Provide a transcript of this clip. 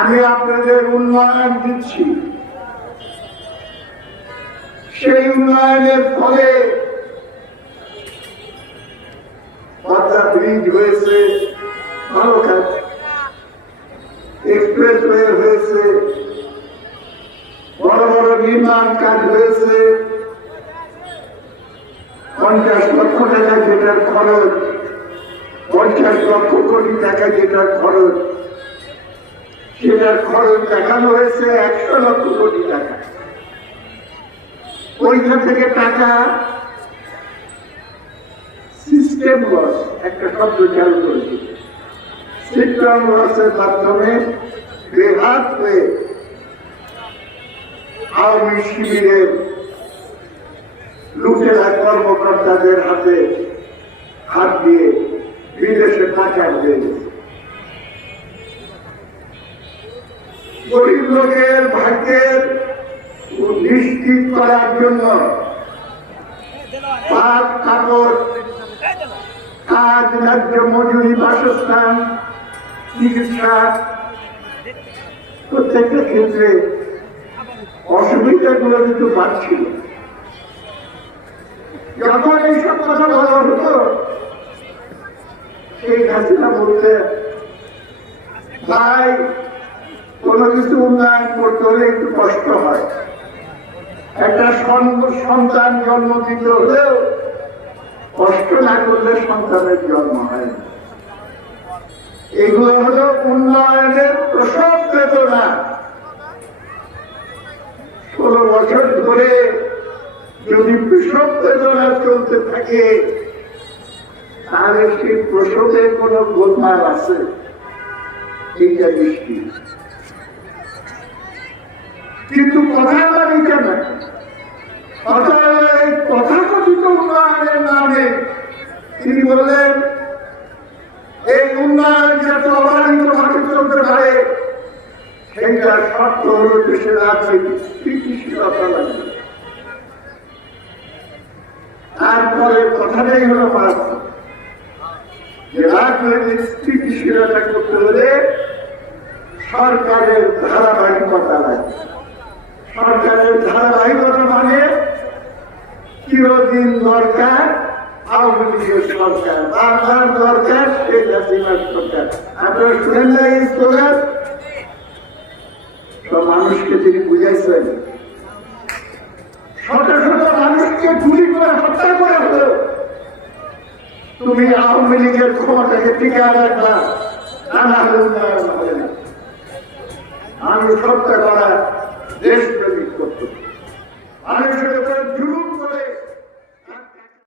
আমি আপনাদের উন্নয়ন দিচ্ছি। সেই উন্নয়নের ফলে ব্রিজ হয়েছে, ভালো এক্সপ্রেস ওয়ে হয়েছে, বড় বড় নির্মাণ কাজ হয়েছে। পঞ্চাশ লক্ষ টাকা যেটার খরচ, পঞ্চাশ লক্ষ কোটি টাকা যেটার খরচ। সেটার খরচ দেখানো হয়েছে একশো লক্ষ কোটি টাকা। ওইখান থেকে টাকা সিস্টেম লস একটা শব্দ চালু করেছে। সিস্টেম লসের মাধ্যমে বেহাত হয়ে আওয়ামী শিবিরের লুটেরা কর্মকর্তাদের হাতে হাত দিয়ে বিদেশে পাচার হয়ে গেছে। গরিব লোকের ভাগ্যের নিশ্চিত করার জন্য কাজ, ন্যায্য মজুরি, বাসস্থান, চিকিৎসা প্রত্যেকটা ক্ষেত্রে অসুবিধাগুলো কিন্তু বাড়ছিল। যখন এইসব কথা বলা হতো সেই হাসিনা বলতে ভাই কোনো কিছু উন্নয়ন করতে হলে একটু কষ্ট হয়। একটা সন্তান জন্ম দিতে হলেও কষ্ট না করলে সন্তানের জন্ম হয় না। এগুলো হলো উন্নয়নের প্রসব বেদনা ষোলো বছর ধরে যদি প্রসব বেদনা চলতে থাকে, তাহলে সেই প্রসবের কোন গোলমাল আছে। এইটা নিশ্চিত। কিন্তু কথা কেন? এই তথাকথিত উন্নয়নের নামে তিনি বললেন, এই উন্নয়ন যাতে অবাধিত ভাবে চলতে পারে শর্ত হল লাগবে তারপরে কথাটাই হলো যে রাজনৈতিক স্থিতিশীলতা করতে হলে সরকারের ধারাবাহিকতা লাগবে ধারাবাহিকতা মানে চিরদিন দরকার, আওয়ামী লীগের সরকার বারবার দরকার শেখ হাসিনার সরকার আপনারা সব মানুষকে তিনি বুঝাইছেন। শত শত মানুষকে গুলি করে হত্যা করে হলো। তুমি আওয়ামী লীগের ক্ষমতাকে টিকা রাখবা না না হলে উন্নয়ন হবে না। মানুষ হত্যা করা